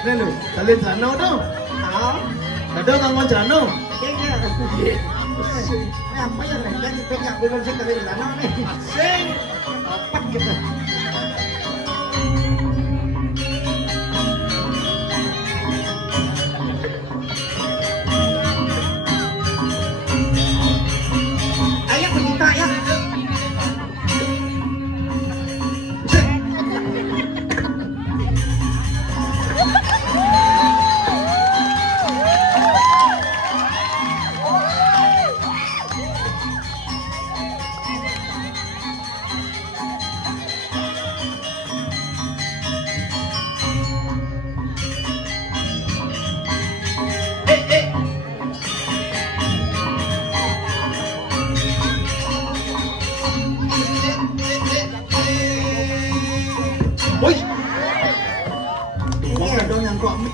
Neno, kalian Cerano tuh? Ada ngomong Cerano? Apa yang rendah di penyak belum sih kalian Cerano nih? Sing, apa gitu? Ayo pencinta ya. Ôi, Nghe ở đâu nhàng quạ mic.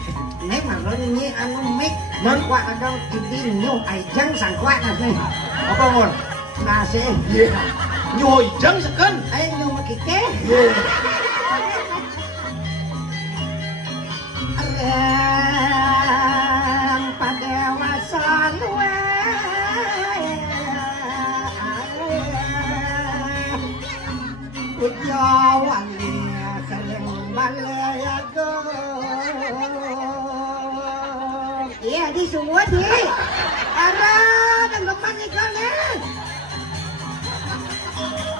Nếu mà nó như ăn nó mic, nó quạ ở đâu thì đi nhiều ai chẳng sẵn quạ là gì? apa mon? Là sẽ Nhồi trắng sạc cân. ấy nhưng mà cái kế. Pada masa luar Jawan sering balik iya di semua di arah dan depan ikannya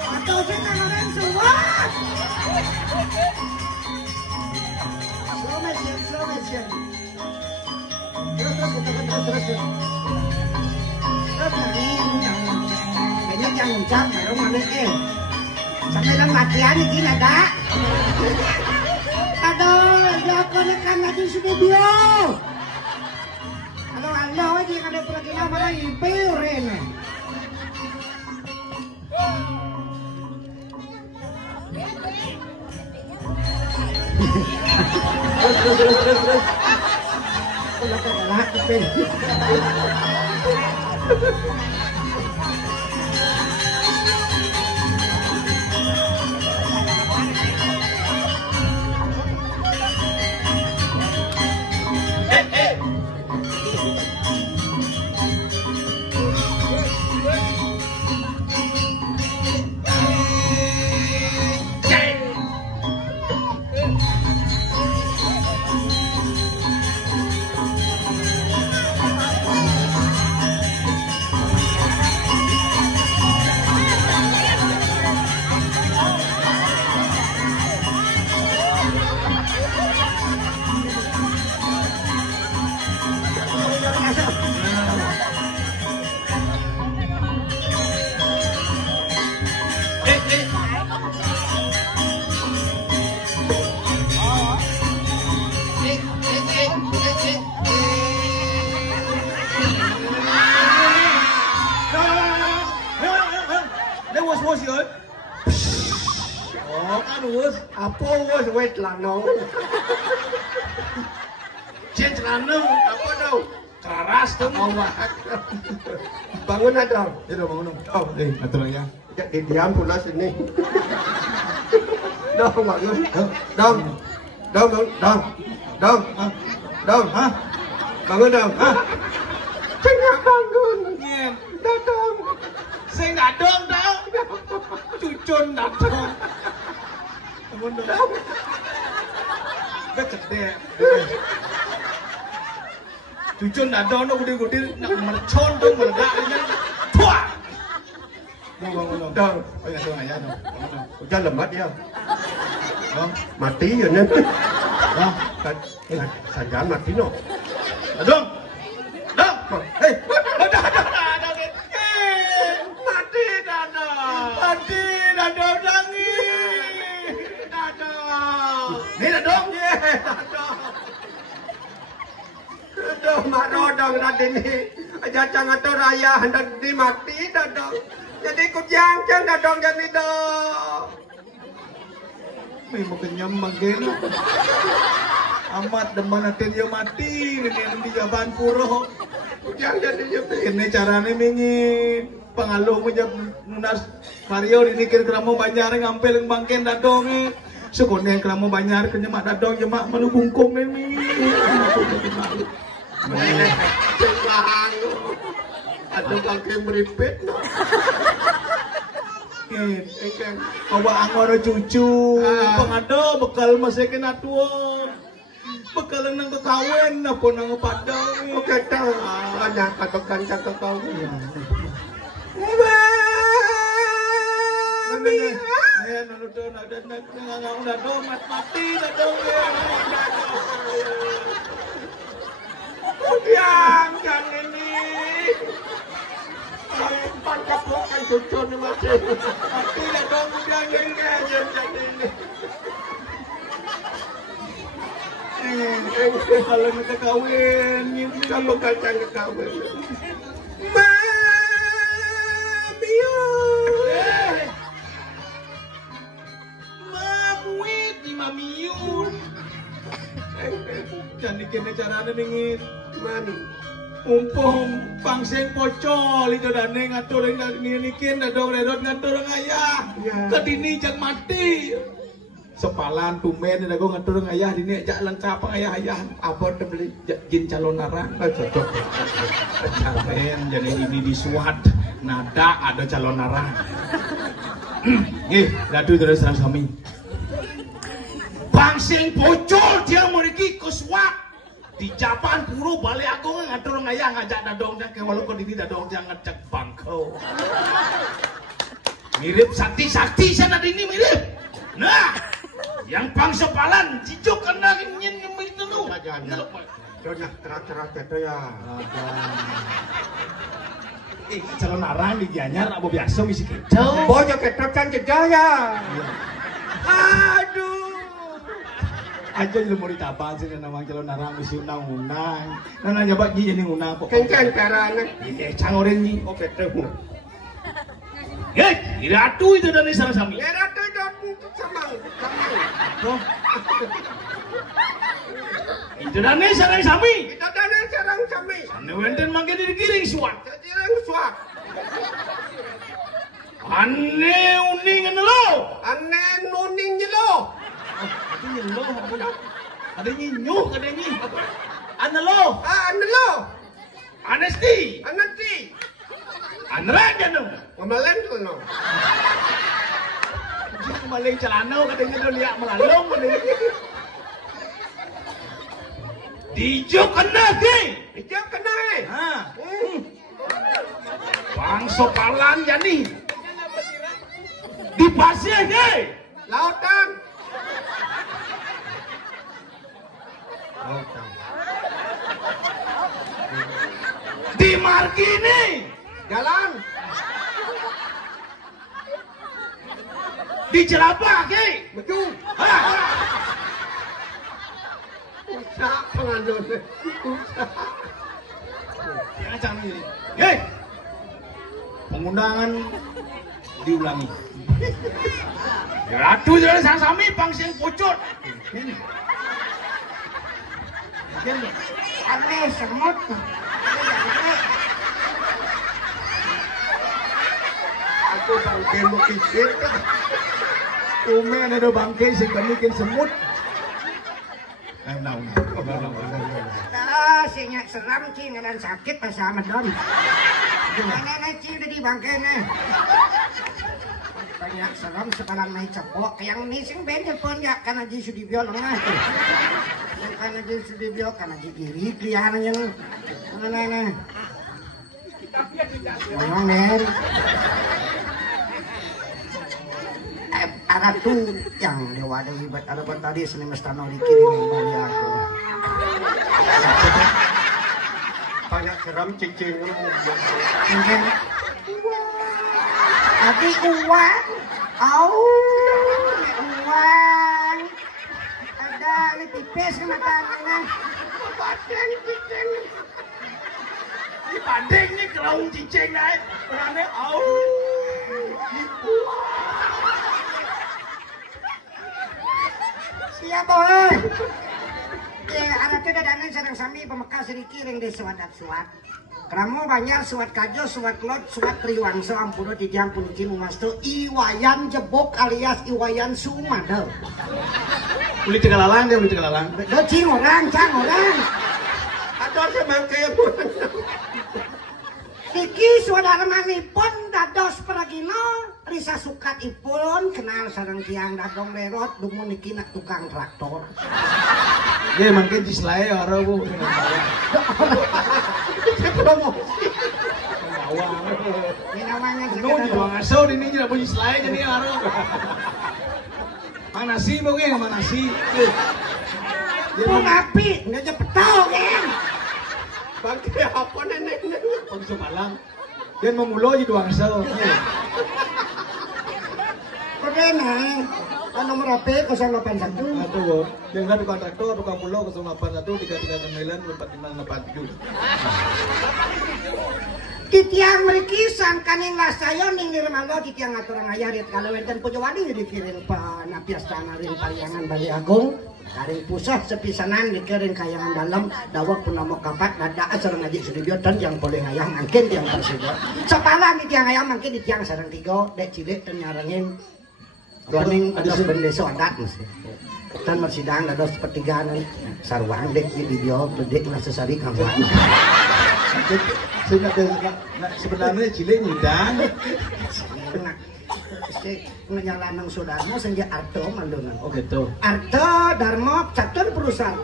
atau sini orang semua slow motion terus lagi banyak yang ngucap baru mana sampai lang matian gini ada aduh ya aku nekan lagi si video halo aja kada pergi nama lagi piurin terus kalau kalah kepin Bos yun? Oh, ano bos? Apo was wait lang no. Change lanang, apa daw? Keras tuh mau Bangun na daw. Ya udah bangun. Oh, atur lang ya. Diam pula sini. Dong bangun. Dong. Dong. Hah? Bangun dong. Jangan bangun. Ngem. Dong. Saya nggak dong. Cucun datang. Bangun dong. Deket deh. Cucun datang nó gede nak mercon dong meledak ini. Tuah. Bangun dong. Dong. Oh ya dong ayah dong. Jangan lemah dia. Dong. Mati ya nih. Dong. Jangan mati no. Dong. Dong. Hei. Dong. dadong ini. Aja jangan tuh raya hendak dimati dadong. Jadi ikut yang dadong jadi dong. Memang kenyam mangkena. Amat demen natin dia mati dengan di Jaban Puro. Yang jadi Kene carane mingin pengaluh menjak nunas Mario dinikir keramo banyak ngampil bangken dadong. Sekone keramo banyak kenyemak dadong jemak melu bungkung ini. Aduh bangke meripit. Bawa angor cucu, pengado bekal masih kena tua, bekal nang kekawin, apa nang padang. Oke tahu, banyak kata kancang kekawin. Ya, nanu tuh ada nang nado mati nado ya. Yang ini. Pangkapokan cucu ni macam mati dah dong yang ini Kalau kita kawin, kamu kacang kawin. Mamuit di mamiun. Jadi kena caranya dingin. Mana? Umpong pangseng pocol itu dane ngatur nikin dadong redot ngatur ayah kedini jang mati sepalan tumen dago ngatur ayah dini jak lengkap ayah apa beli jin calon narang cocok camen jadi ini disuat nada ada calon narang nih dadu terus sami pangseng pocol dia meriki kuswak di Japan Puro balik aku ngatur ngayah ngajak dadongnya ke walaupun ini dadongnya ngecek bangkau mirip sakti sana ini mirip nah yang pangsepalan cijuk kena nyin itu nu banyak terak-terak itu ya calon arang di Gianyar apa biasa misi kecil banyak ketekan jejaya aduh aja lu mau ditapaan sih nama calon narang misi unang-unang nana nyoba jadi unang kok kencang caranya cangoren nih oke tuh ratu itu dari sana sami ratu itu samang itu dari sana sami itu dari sarang sami ane wenten mangke digiring suat ane uning lo ane nuning lo ada nyelo ada nyinyu ada nyi anelo anesti anraja no ngamalan tuh no maling celana katanya tuh lihat melalong dijuk kena bang sopalan jadi di pasir lautan di margini jalan di Jelabah betul usaha pengaduan pengundangan diulangi ratu jalan sami pangsing pucut Aneh semut. aku bangke mau kisir umen ada bangke sih bikin semut Singnya seram sih ngadan sakit pas sama don. Nenek sih udah di bangkainya. Banyak seram sekarang naik cepok yang nising benda pun ya karena ji sudibyo lengah tuh. Karena ji sudibyo karena ji kiri kelihatan yang mana. Ngomong nen. Ada tuh yang dewa dewi ada buat tadi seni mestano dikirim kembali aku. banyak seram cicing Mungkin tapi uang, uang ada ini tipis ke mata anak. Di banding ni keraung cincin naik. Kerana Siap boleh. Ya, ada tu dah sareng sami pemeka sedikit ring di suat. Kramo banyak suat kajo, suat lot, suat triwangsa ampura titiang puniki mumasto Iwayan jebok alias Iwayan Sumada. Uli tegalalang dia, uli tegalalang. Do cing orang. Aduh semangke pun. Niki saudara manipun dados peragino risa sukat ipun kenal sareng tiang dadong lerot dumun niki nak tukang traktor. Dia mungkin diselai orang bu. Promosi. Ini namanya Nuh di ruang asal ini tidak punya diselai jadi orang. Mana sih mungkin mana sih? Pun api, nggak cepet tau kan? Bangke apa nenek? Pagso malang. Dia memulo di ruang asal. Kodena, nomor HP 081. Aduh, dengan tukang traktor, tukang pulau 081 339 4587. Titiang mriki sangkaning lasayo ning nirmalo titiang aturang ayarit kalau wonten pujawani dikirim panapiastana ring Pariangan Bali Agung. Karing pusat sepisanan dikiring kayangan dalam dawak punamo kapat dadaan sareng ngaji studio dan yang boleh ngayang mangkin tiang persido. Sepala di tiang ayam mangkin di tiang sareng tiga dek cilik dan nyarengin running atas bendeso adat mesti. Dan mersidang dados pertigaan sarwang dek di video dek nasesari kawan. Sebenarnya cilik nyidang. Menyala nang Sudarmo senja Arto mandonan. Oh gitu. Arto Darmo catur perusahaan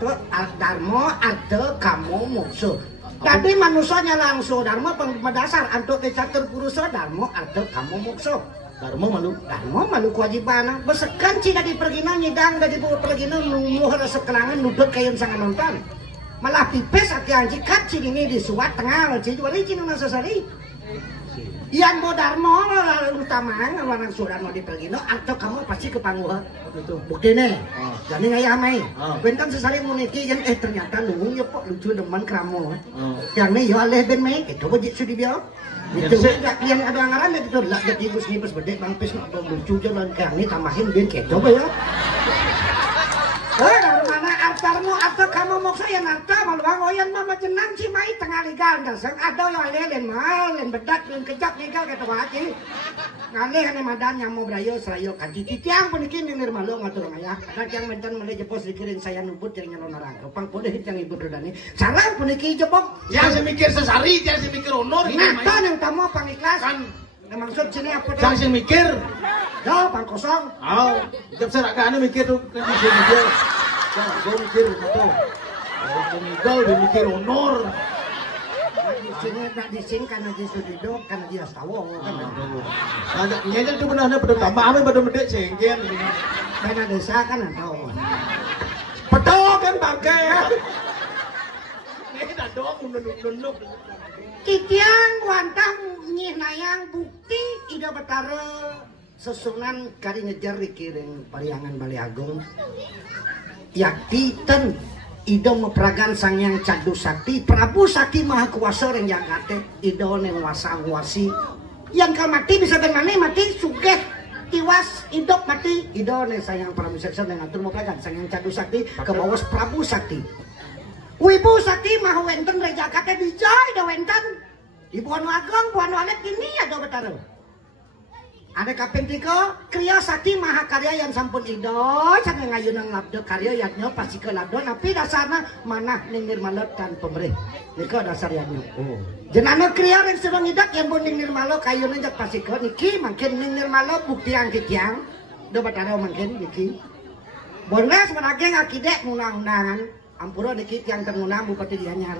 Darmo Arto kamu musuh. Jadi manusia nyala Sudarmo pemedasar antuk catur perusahaan Darmo Arto kamu musuh. Darmo malu kewajiban. Besekan cina di perginan nyidang dari perginan nunggu sekelangan nudut kayak sangat nonton. Malah pipes aki anjikat cini ini disuat tengah cini jualin cini nasasari. Yang mau Darmo utama orang Sudarmo di Pergino atau kamu pasti ke Panguha gitu. Bukti nih jadi ngayamai bentan sesari muniki yang ternyata nunggu ya kok lucu demen kramo yang nih ya aleh ben mai itu bojit sudi bio itu yang ada anggaran itu lah jadi bus bedek bang pis nak lucu jalan kang ini tambahin ben keto ya dari mana Artarmu atau kamu moksa yang arta malu bang oyan mama jenang cimai tengah legal dasar ada yang lelen mal len bedak len kejap legal kata bahati ngalih ane madan yang mau berayo serayo kanji titiang punikin yang nirmalo ngatur ngaya ada yang mentan mulai jepos dikirin saya nubut yang nyalon orang kepang boleh yang ibu dodani sarang puniki jepok yang saya mikir sesari yang saya mikir honor nah yang tamu pangikhlas kan maksud sini apa yang saya mikir yo pang kosong jam serakane mikir tuh kan mikir gue mikir gitu gue udah mikir honor di sini karena di studio karena dia tahu kan ada nyajal tuh benar pada tambah apa pada medek cengken karena desa kan tahu Betul kan bangke ya. ini dah dong nunduk Titiang wantang nyinayang bukti ida betara sesunan kari ngejar dikiring Pariangan Bali Agung yakti ten ido meperagan sang yang cadu sakti Prabu Sakti Maha Kuasa yang jagate ido neng wasa wasi yang kau mati bisa bermane mati sugeh tiwas hidup mati ido neng sayang Prabu Sakti yang atur meperagan sang yang cadu sakti ke bawah Prabu Sakti Wibu Sakti Maha Wenten rejagate dijai do wenten Ibu Anu Ageng, Bu Anu Alit ini ada betara. Ada kapten 3, Kriya Sakti Maha Karya yang sampun ido, sana ngayun ng labdo karya yatnya pasti ke labdo, tapi dasarnya manah ning nirmalo tan pemerih. Niko dasar yatnya. Jenana Kriya yang sedang idak yang pun ning nirmalo kayu nenjak pasti ke niki, makin ning nirmalo bukti yang kitiang, do betara makin niki. Bongas menageng akidek undang-undangan. Ampura dikit yang termunam bupati Gianyar.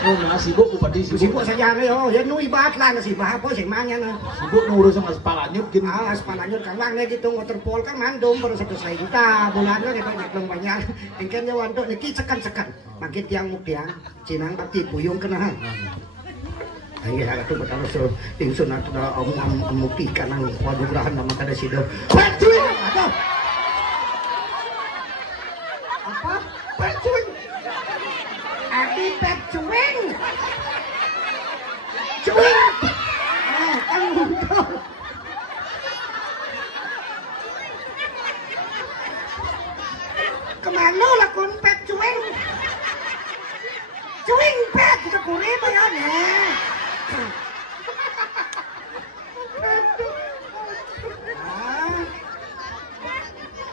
Oh nah sibuk bupati Sibuk saja oh ya nu ibarat lah nasi bah apa sih mangnya nah. Sibuk ngurus sama aspalanyut gini. Aspalanyut kan wangnya gitu ngoterpol kan mandum baru 1 juta bulannya kita nyeklong banyak. Engken ya wanto niki sekan-sekan. Makin tiang muktiang cinang bakti puyung kena. Ayo ada tuh betul so tingsun ada mukti kanang wadugrahan nama kada sido. Waduh aduh. Apa? Pecuing. Adi pecuing. Cuing. Kan mundur. Kemana lakon pet cuing? Cuing pet kita kuri ba yan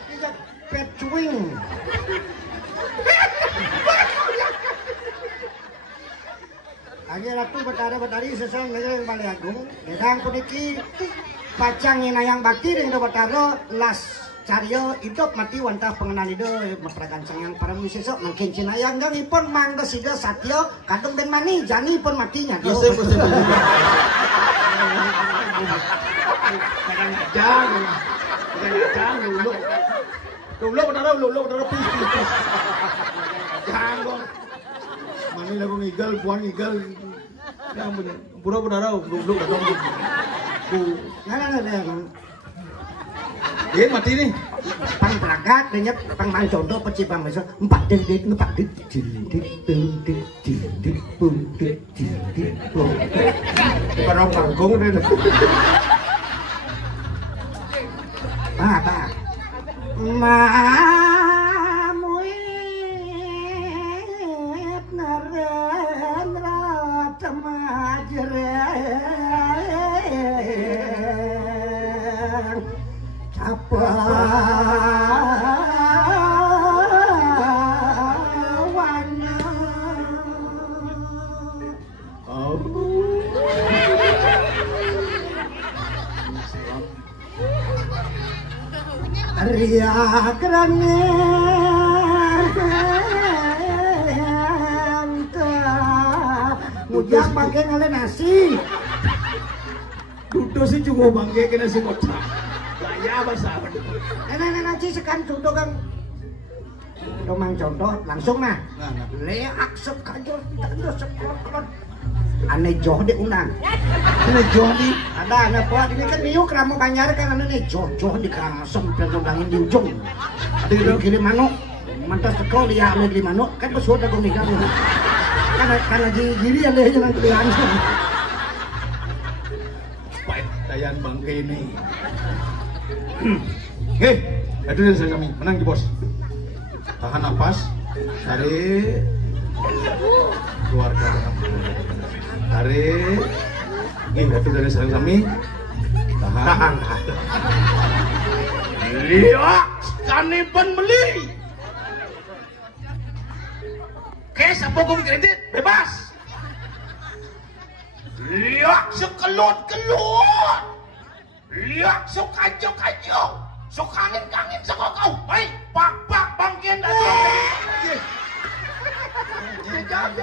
Kita pet cuing. Agi ratu betara-betari sesang negeri Baliagung. Dedang puniki pacang inayang bakti dengan betara las caryo hidup mati wantah pengenal ide memperagan yang para musisi mungkin cinayang gang ipun mangga sida satyo kadung ben mani jani pun matinya dia. Dulu betara please. Jangan mani lagu ngigal, buang ngigal. Yang bener. Pura betara dulu datang. Nah. Dia mati nih. Pang pelagat denyep pang mang contoh pecibang besok 4 dit Barang panggung deh. Apa? Mamuit narendra tamajreng apa warna Ria kerana mujang bangke ngale nasi duduk sih cuma bangke kena nasi kocak gaya bahasa apa itu nenek nasi sekan contoh kan domang contoh langsung nah leak sekajol tidak sekolot aneh joh deh unang aneh joh di ada aneh buat ini kan niu keramu banyar kan aneh joh di kerasem pedodangin di ujung ada kiri manuk mantas teko lihat aneh di manuk kan pesuat aku nikah karena gini aneh jangan kelihatan baik dayan bangke ini itu dari kami menang di bos tahan nafas tarik keluarga tarik itu dari kami tahan lihat kanipan beli kes apa gue kredit bebas lihat sekelut lihat sokajok sokangin sekokau baik pak bangkian dari jawab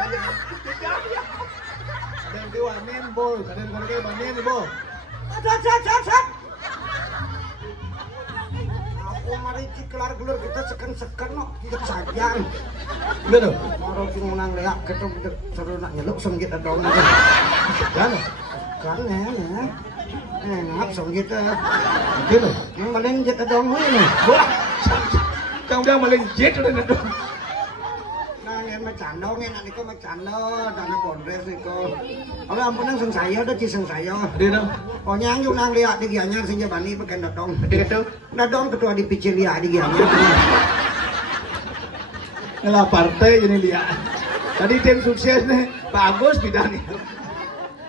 dan diwamin bol kadang keluarga banin bol jawab aku mari kelar kita sekan no kita sajang bener mau ngunang leak kita seru nak nyeluk senggit dong kan ngap xong gitu gitu yang maling jet dong ini wah kau udah maling jet udah dong nah yang macam dong yang nanti kau macam dong dana bonres itu kalau ampun yang saya udah ciseng saya di dong oh nyang yung nang lihat di gianyar sehingga bani pakai dong itu dong ketua di picil lihat di gianyar ngelah partai jadi lihat tadi tim sukses nih Pak Agus bidangnya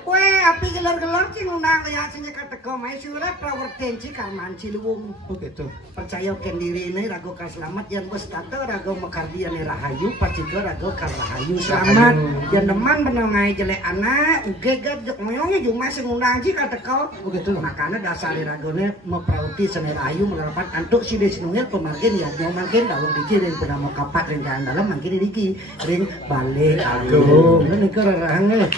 weh, api gelar-gelar sih ngundang lihat sini kata kau main surat prawerten ci Karman Ciliwung. Oh gitu. Percaya ken diri ini rago selamat yang bos tata rago mekardian rahayu pacika rago rahayu selamat. Yang deman benongai jelek anak uge gak moyongnya cuma sing ngundang ci kata kau. Oh gitu. Makanya dasar ragone meprauti seni rahayu mengelapan antuk si desinungnya pemargin ya yang makin dalam dikirim pernah mau kapat ring dalam makin diki ring balik agung. Ini kerahangnya.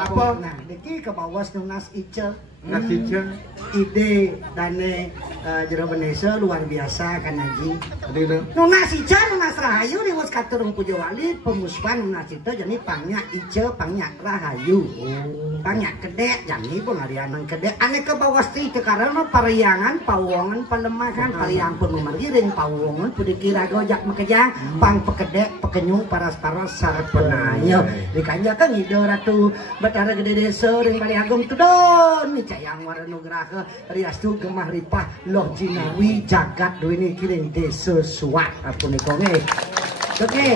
Apa? Nah, diki ke bawah nunas icel. Nas icel. Ide dane jero Indonesia luar biasa kan Haji. Nuna sija nuna rahayu riwes katurung puja wali pemusban nuna cita jadi pangnya ijo pangnya rahayu. Pangnya kedek jadi pengarianan kedek ane ke bawah sti karena pariangan pawongan pelemahan pariang penumaring pawongan pudi kira gojak makejang pang pekedek pekenyung paras-paras sarpenanya dikanja kan ide ratu Batara Gede Desa ring Bali Agung tudon ni cayang warnugraha rias tu gemah ripah loh jinawi jagat duini kiring desa suat apa nih konge oke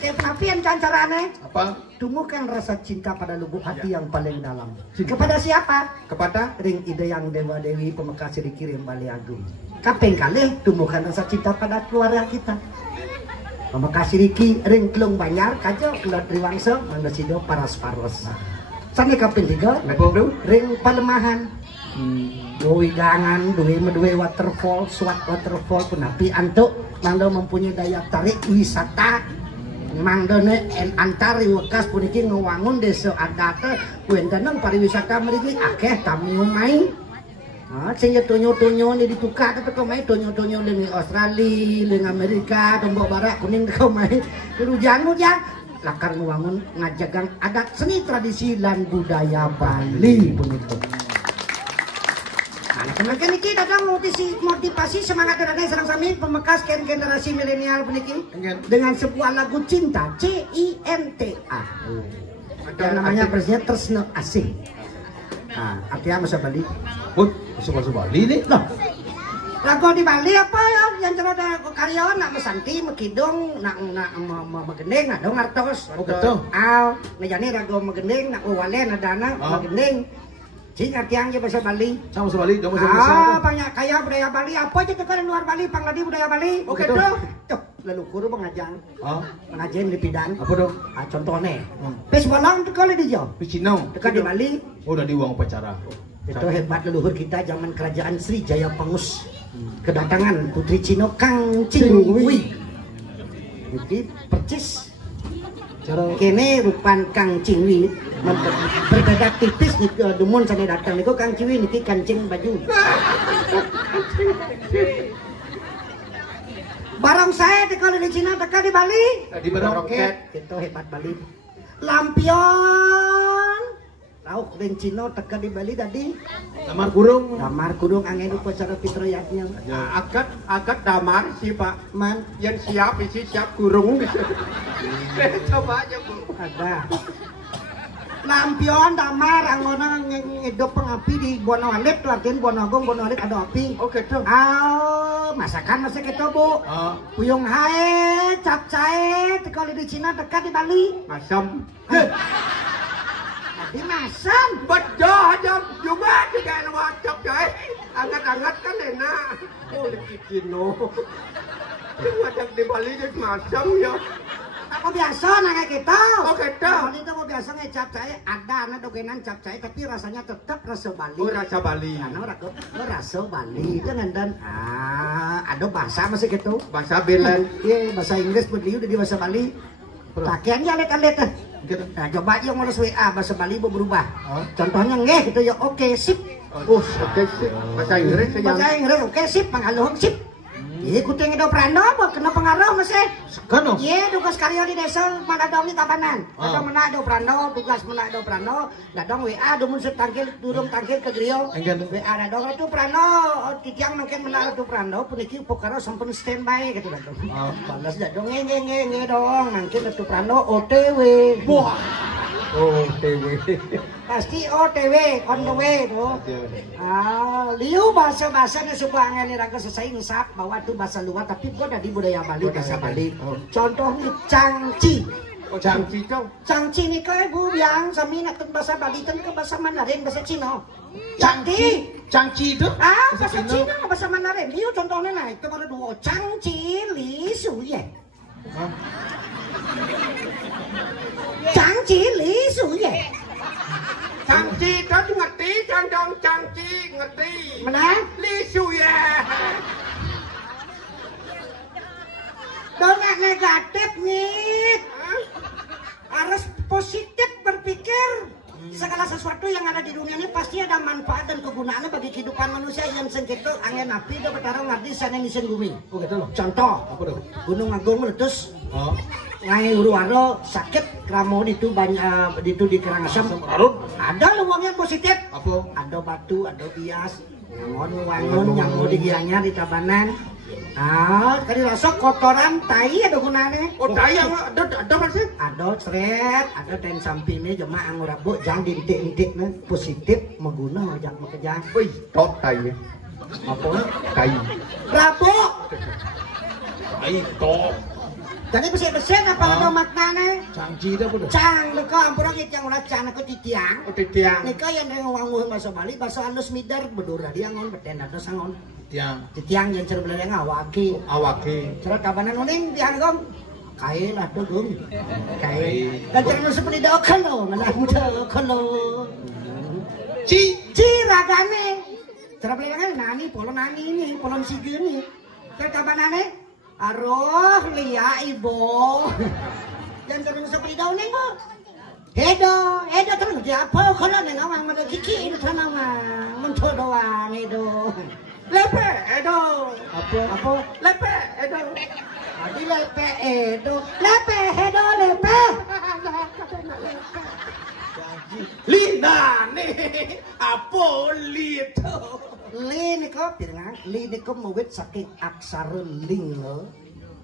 kepapian cancarane Apa? tumbuhkan rasa cinta pada lubuk hati yang paling dalam kepada siapa? Kepada ring ide yang dewa dewi pemekas dikirim Bali Agung kapeng kali tumbuhkan rasa cinta pada keluarga kita pemekas Riki ring kelung banyar kajo kelot riwangsa manasido paras-paros sani kapeng tiga ring palemahan dua gangan, dua waterfall, SWAT waterfall penapi antuk mangdo mempunyai daya tarik wisata mangdo ne antari wekas puniki ngewangun desa adat kuentanang pariwisata mriki akeh tamu main sing tonyo-tonyo ni ditukar tapi kau main tonyo-tonyo ling Australia, ling Amerika, tombok barak kuning kau main kerujang-rujang lakar ngewangun ngajagang adat seni tradisi lan budaya Bali puniki. Semakin ini datang motivasi semangat dan serang sami pemekas generasi milenial puniki dengan sebuah lagu cinta CINTA yang namanya presiden Tresno Asing. Nah, artinya masa Bali. Masa Bali nih? Loh, lagu di Bali apa ya? Yang cerita karyawan nak mesanti, mekidong, nak megendeng, nak dong artos. Betul. Ngejani lagu megendeng, nak walen ada anak megendeng. Cing artiang je bahasa Bali. Sama bahasa Bali, kamu sama banyak kaya budaya Bali. Apa aja tekan luar Bali, pangladi budaya Bali. Oke dong. Tuh, leluhur pengajang. Pengajian di Pidan. Apa dong? Contohnya. Pes bolang tekan di Jawa. Picinau. Tekan di Bali. Oh, udah di uang upacara. Itu hebat leluhur kita zaman kerajaan Sri Jaya Pangus. Kedatangan Putri Cino Kang Cingwi. Jadi percis kene rupan Kang Cingwi berbeda tipis di dumun sana datang niku Kang Cingwi niki kancing baju barang saya kalau di Cina teka di Bali di Baroket itu hebat Bali lampion lauk ring Cino teka di Bali tadi damar kurung angin upacara fitrayatnya akad damar sih Pak man yang siap isi siap kurung coba aja Bu ada lampion damar anggona hidup pengapi di Bono Alit tuh artinya Bono Agung Bono Alit ada api oke tuh masakan masak itu Bu puyung hae capcay kalau di Cina dekat di Bali masam di masam bejo aja juga wacap coy angat-angat kan enak oh di Cino ngajak di Bali jadi masam ya aku biasa nanya kita oke tuh Bali itu mau biasa ngecap saya ada anak dogenan cap saya tapi rasanya tetap rasa Bali oh rasa Bali karena rasa Bali dengan dan ada bahasa masih gitu bahasa Belen iya bahasa Inggris beli udah di bahasa Bali pakaiannya alit-alit nah coba yang ngurus WA bahasa Bali berubah contohnya ngeh gitu ya oke sip oke sip bahasa Inggris oke sip pengaluhung sip iya kuting itu prano kena pengaruh masih Kano? Iya tugas karya di desa Manadong di Tabanan kadang menado prano tugas menado prano dadong WA dumun setangkil durung tangkil ke griyo WA dadong itu prano titiang mungkin menado itu prano puniki pokoknya sampun standby gitu dadong balas dadong nge dong mungkin itu prano OTW wah OTW pasti OTW on the way tuh liu bahasa-bahasanya sebuah ini raga selesai ngesap bahwa itu bahasa luar tapi gua dari budaya Bali bahasa Bali contohnya cangci cangci ini kayak bu yang sami nak bahasa Bali kan ke bahasa Mandarin bahasa Cina cangci itu bahasa Cina bahasa Mandarin liu contohnya nah itu baru dua cangci li su ye cangci li su ye Cangci kan ngerti, cangdong cangci ngerti. Mana? Lisu ya. Donat negatif nih. Harus positif berpikir. Segala sesuatu yang ada di dunia ini pasti ada manfaat dan kegunaannya bagi kehidupan manusia yang sengketo angin api do betara ngabdi saneng isen bumi. Oh gitu loh. Contoh, Apa tuh? Gunung Agung meletus. Oh. Ngai Uruwaro sakit kramo itu banyak itu di Karangasem. Arut. Ada luangnya positif. Apa? Ada batu, ada bias, nyangon wangun yang mau digianya di tabanan. Nah, kali rasa kotoran tai ada gunanya. Oh, tai yang ada masih? Ada seret, ada ten sampingnya jemaah ngurabu jang dintik-intik positif mengguna ajak makejang. Wih, tot tai. Apa? Tai. Rabu. Ai top. Jadi bersih-bersih apa ada maknanya? Cangci dah apa dah? Cang, leka ampura kita ngulat cang aku titiang. Oh, titiang. Nika yang ngawang bahasa Bali, bahasa halus midar bedura dia ngon beten ada sangon. Tiang. Titiang yang cerita belakang ngawaki. Awake. Cerita kabanan uning dianggom. Kain lah tuh gum. Kain. Dan cerita seperti dah kalau, malah muda kalau. Ci ragane. Cerita belakang nani, polon ini, polon sige ni. Cerita kabanane. Aroh lia ibu. Dan terus seperti daun ni bu. Hedo terus dia apa kalau ni ngawang ada kiki itu tanam muncul doang itu. Lepe, edo. Apa? Lepe, edo. Adi lepe edo. Lepe. Lina nih. Apa lito? Li niko pirengan, li niko mawit saking aksara linga.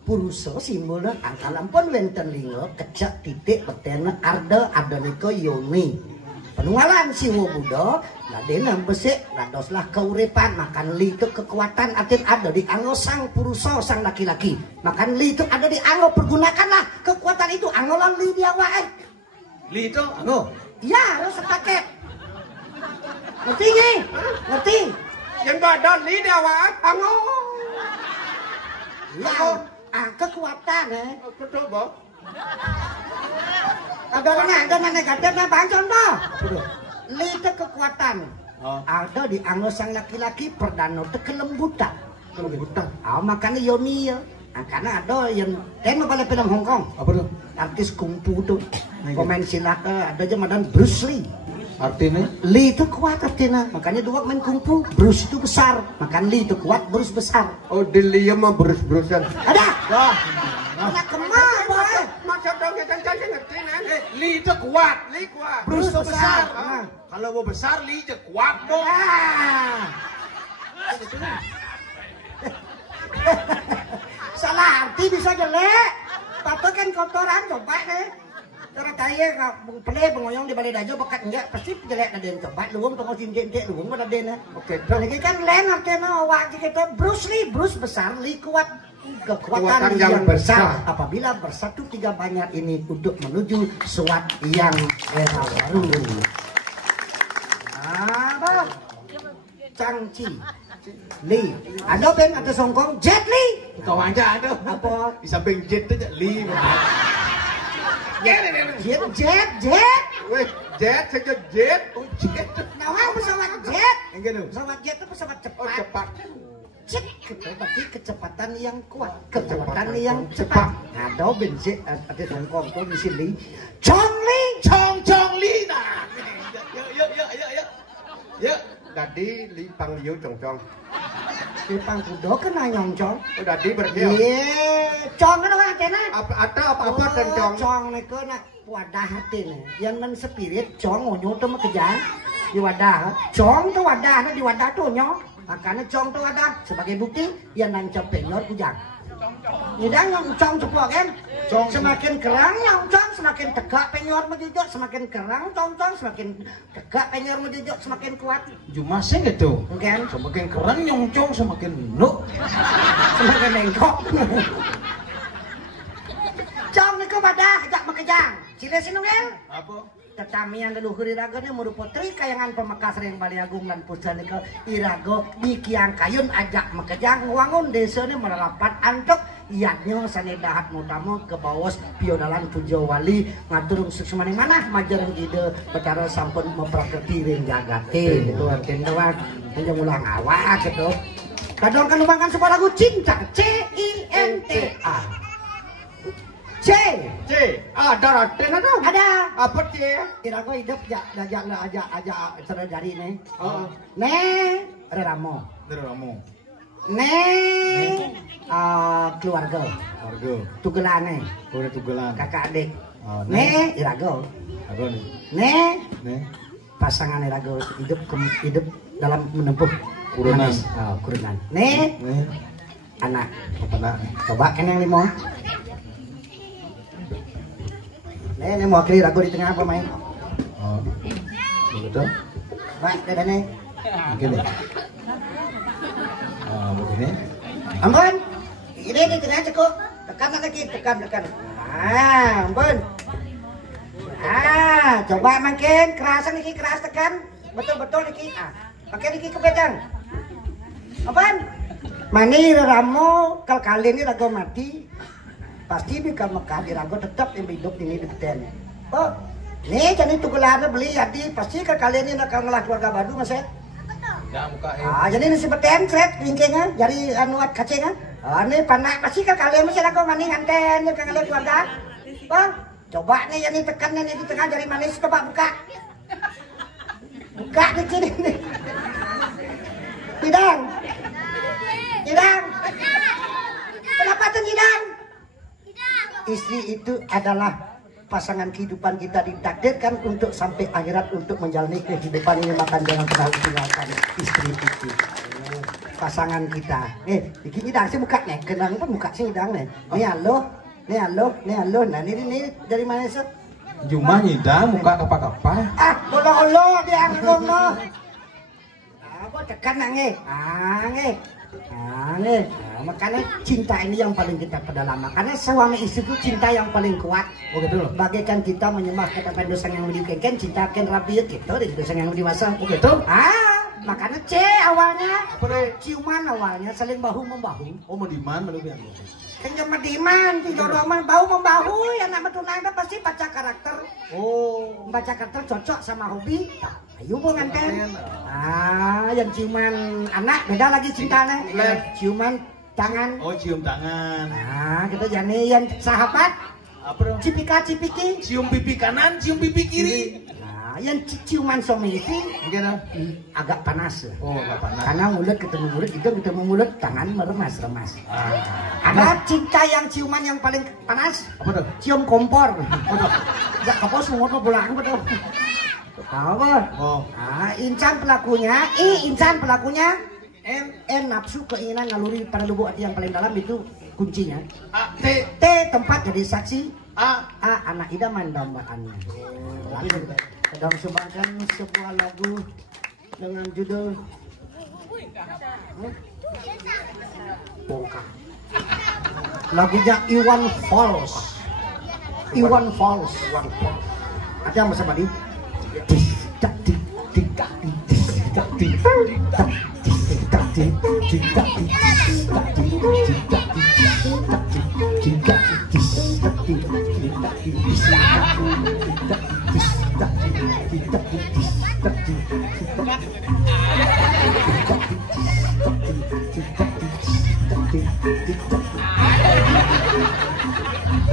Purusa simbolna angka lampun wenten linga kecak titik petena arda ada niko yoni. Penunggalan siwa Buddha ladena besik radoslah keuripan makan li itu kekuatan atin ada di anggo sang purusa sang laki-laki. Makan li itu ada di anggo pergunakanlah kekuatan itu anggolan li dia wae. Li itu Anggo. Ya, harus pakai. Ngerti nggih? Ngerti? Yang badan li dia awak. Ango. Ya, kekuatan Betul, Bo. ada negatif nah bang contoh. Li itu kekuatan. Ada di anggo sang laki-laki perdana itu kelembutan. Makanya yoni ya. Karena ada yang tema pada film Hong Kong. apa tuh? Artis kungfu tuh. Pemain silat ada aja madan Bruce Lee. Artinya? Lee itu kuat artinya. Makanya dua main kungfu. Bruce itu besar. Makan Lee itu kuat, Bruce besar. Oh, dia mah berus-berusan. Ada. Anak kemana boy? Masa dong kita cari ngerti nih. Li itu kuat. Li kuat. Bruce itu besar. Ah. Kalau mau besar Li itu kuat dong. Salah arti bisa jelek. Patokan kotoran coba deh. Cara kaya pelih pengoyong di balai dajo bekat enggak pasti jelek ada yang coba luwung tengok cincin luwung pada dena. Oke. Lagi kan lain artinya awak kita Bruce Lee besar Lee kuat kekuatan yang besar. Apabila bersatu tiga banyak ini untuk menuju suatu yang era baru. Apa? Cangci. Lee. Ada ben atau songkong Jet Li. Kau aja ada. Apa? Di samping jet itu Li. Jet. Weh, jet saja jet. Oh jet. Nawang pesawat jet. Yang gitu. Pesawat jet itu pesawat Oh, cepat. cepat. Jet itu berarti kecepatan yang kuat, kecepatan yang cepat. Ada bensin ada Hongkong tuh di sini. Chong Li. Nah. Ya. Tadi li pangliu cong-cong. Di pangkudo kena nyongcong. Oh, tadi berarti. Cong kan orang kena. Apa dan cong? Cong neko nak wadah hati nih. Yang men spirit cong onyo tuh mah kejang di wadah. Cong tuh wadah, di wadah tuh onyo. Makanya cong tuh wadah sebagai bukti yang nancap penyor kujang. Nyidang nyongcong cepok kan? Semakin kerang nyongcong, semakin tegak penyor menjujur, semakin kerang congcong, semakin tegak penyor menjujur, semakin kuat. Cuma sih gitu. Kan? Semakin keren nyongcong semakin nuk. Semakin lengkok. Cong ni kau badah, ajak makejang. Cile sinungel. Apa? Tetamian leluhur iraganya meruputri kayangan Pemakas Ring Bali Agung dan Pusat Nika Irago Mikiang Kayun ajak makejang wangun desa ni melalapat antok iadnya sanedahat mutamu ke bawas piodalan tujuh wali ngatur sukses mana majarang ide betara sampun mempraketi ring jagate gitu artinya wak hanya ulang awak gitu kadang kan lumakan sebuah lagu cinta CINTA C. Ada Raden ada. Ada. Apa C? Irago hidup aja saudari nih. Oh. Ne Ramo. Ramu. Ne keluarga. Harga. Tugelane. Udah tugelan. Kakak adik. Oh, Ne Irago. Harga nih. Ne Nih. pasangan Irago hidup dalam menempuh Kurunan. Kurunan. Ne Nih. anak. Anak. Coba kan yang lima. Ini mewakili Rago di tengah apa main? Oh. Begitu. Baik, dadane. Begini. Begini. Ampun. Ini di tengah cukup. Tekan lagi, tekan. Ampun. Coba makin kerasan niki, keras tekan. Betul niki. Pakai niki kepedang. Ampun. Mani Ramo kali ini Rago mati. Pasti di Mekah di Rago tetap yang hidup ini di ten. Oh, nih jadi tugelarnya beli jadi pasti kali ini nak ngelah keluarga baru mas ya. Ya muka Jadi ini si beten set wingkingnya jadi anuat kacengan. Ini panak pasti kali ini masih Rago mani nganten ke ngelah keluarga. Bang, coba nih jadi tekan nih di tengah jari manis coba buka. Buka di sini nih. Tidang. Kenapa tuh tidang? Istri itu adalah pasangan kehidupan kita, ditakdirkan untuk sampai akhirat untuk menjalani kehidupan ini, maka jangan pernah tinggalkan istri itu. Pasangan kita. Bikin hidang sih buka nih, kenang pun buka sih hidang nih. Nih halo. Nah ini dari mana sih? Cuma nyidang muka kapa-kapa. Olo dia ngomong no. Apa tekan nangge. Makanya cinta ini yang paling kita pedalama. Karena suami istri itu cinta yang paling kuat. Begitu. Bagaikan kita menyembah kata dosang yang diukengken, cinta akan rabiut gitu di dosang yang diwasa. Begitu. Makanya C awalnya. Ciuman awalnya saling bahu membahu. Oh mendiman menurut yang Kan mediman, roman bahu membahu yang nama tunangan pasti baca karakter. Oh. Baca karakter cocok sama hobi. Ayo bu nganten. Yang ciuman anak beda lagi cintanya. Ciuman tangan. Oh cium tangan. Kita jadi yang sahabat. Apa dong? Cipika-cipiki. Cium pipi kanan, cium pipi kiri. Yang ciuman suami istri agak panas. Oh agak panas. Karena mulut ketemu mulut, itu ketemu mulut, tangan meremas-remas. Ada cinta yang ciuman yang paling panas. Apa tuh? Cium kompor. Enggak kapos semua tuh pulang betul. Apa? Oh. Insan pelakunya. N nafsu keinginan naluri pada lubuk hati yang paling dalam itu kuncinya. T tempat jadi saksi. Anak idaman dambaannya. Sedang sumbangkan sebuah lagu dengan judul Bongkar. Lagunya Iwan Fals. Ada yang bersama di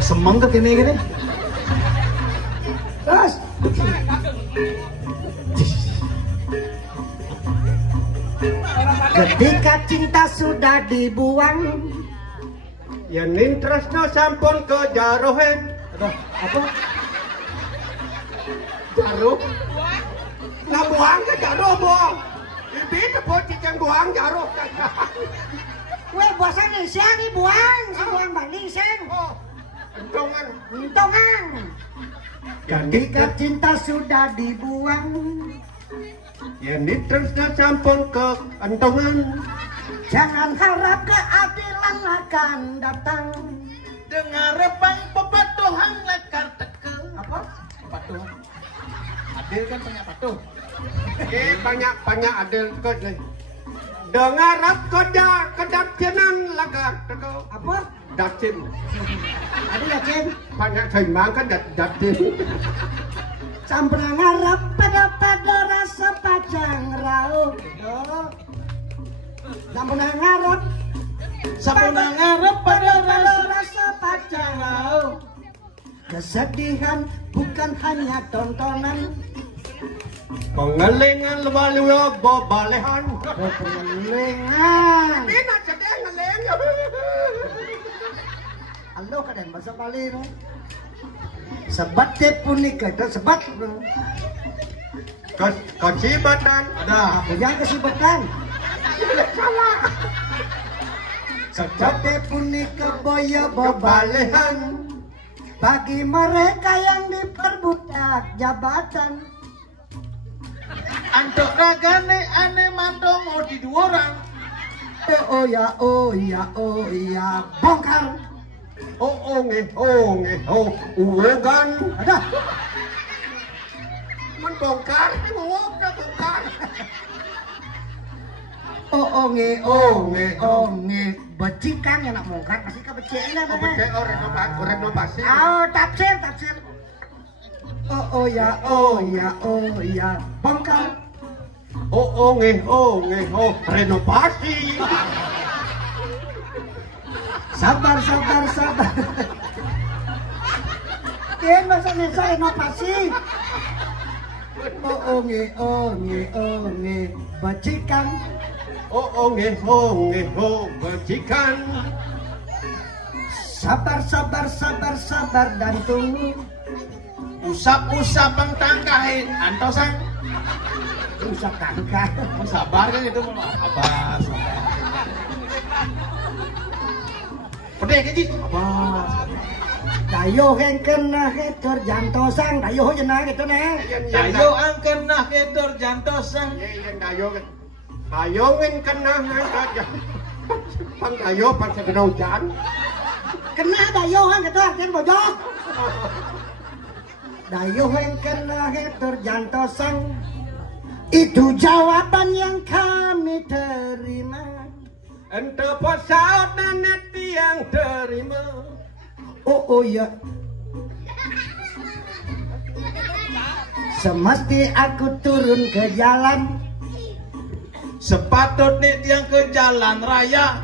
Semangat ini gini. Terus ketika cinta sudah dibuang, Ya ning tresno sampun ke jarohen. apa? Jaruh. Nah buang ke jaruh buang. Ibi tepuk ciceng buang jaruh. Weh bosan nih siang nih buang, si buang banding sen. Entongan. Ketika cinta sudah dibuang, Ya ning tresno sampun ke entongan. jangan harap keadilan akan datang. Dengar repang pepatuhan lekar tekel. Apa? Patuh. Adil kan banyak patuh. Banyak adil ke nih. Dengar rap koda kedap jenan lagar teko. Apa? Dacin. Ada ya Cen? Banyak seimbang kan dacin. Sampai ngarep pada rasa pacang rauh. Sampai ngarep Sampai ngarep pada pada rasa pacang rauh. Kesedihan bukan hanya tontonan, pengelingan luar balehan. pengelingan. Ini nak sedih ngeleng. Halo kalian bahasa Bali no. Sebat punika itu sebat. Kesibatan. Ada. Jangan kesibatan. Salah. Sebat punika boya bebalehan. Bagi mereka yang diperbudak jabatan. Antuk ragane ane mantong mau di dua orang. Oh ya, bongkar. Uwogan. Ada. Membongkar, uwogan bongkar. Becikan yang nak bongkar pasti kebecikan lah. Becek renovasi. Tafsir. Oh ya, bongkar. Renovasi. Sabar. Kian maksudnya saya renovasi. Becikan. Becikan. Sabar dan tunggu. Usap bang tangkahin. Antosan. Usap tangkah. Sabar kan itu mau sabar. Pedih gaji. Sabar. Dayo yang kena hetor jantosang. Dayo jenah gitu nih. Dayo ang kena ketor jantosang. Dayongin kena pang dayo pang sa hujan. Kena dayo yang gitu artinya bojok. Dayo yang kena hetor jantosang. Itu jawaban yang kami terima. Ente pesawat dan yang terima. Oh ya. Semesti aku turun ke jalan. Sepatutnya dia ke jalan raya.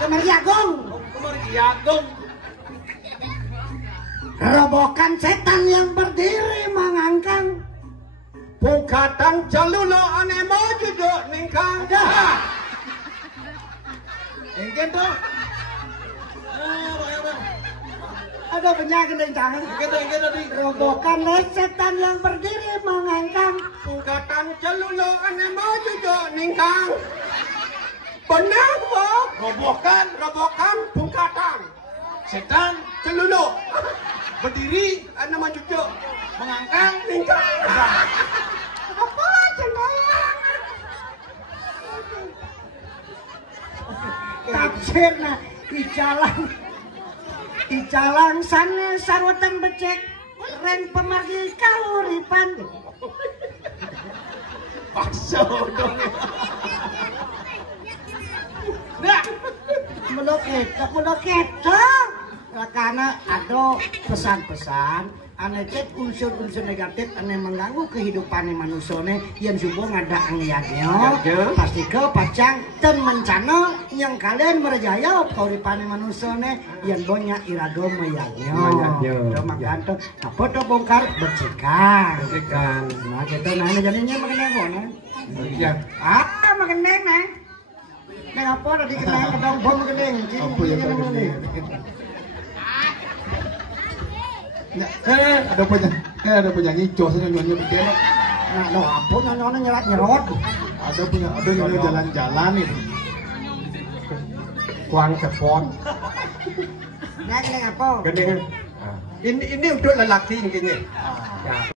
Kemeryagung. Kemeryagung. Robokan setan yang berdiri mengangkang. Pungkatan celulo ane mau juduk ningkang. Engken tuh. Ada penyakit yang tangan. Engken tadi. Robokan setan yang berdiri mengangkang. Pungkatan celulo ane mau juduk ningkang. Benar bok. Robokan pungkatan Setan celulo berdiri ane mau juduk mengangkang ningkang. Apa cendayan? Tafsirna icalang sana sarwatan becek ren pemargi kauripan. Pakso dong. Nah, Meloket. Karena ada pesan-pesan ane cek unsur-unsur negatif ane mengganggu kehidupan manusia yang subuh ngada angiatnya pasti ke pacang dan mencana yang kalian merjaya kehidupan manusia yang banyak irado mayagnya makan tuh apa tuh bongkar becikan nah gitu nah jadinya makan apa makan nah apa tadi kena kedong bom kedeng apa yang tadi? Ada penyanyi jos yang nyanyi begini. Nah, lo apa nyanyi nyerot. Ada nyanyi jalan-jalan itu. Kuang sepon. Nah, ini apa? Ini untuk lelaki ini.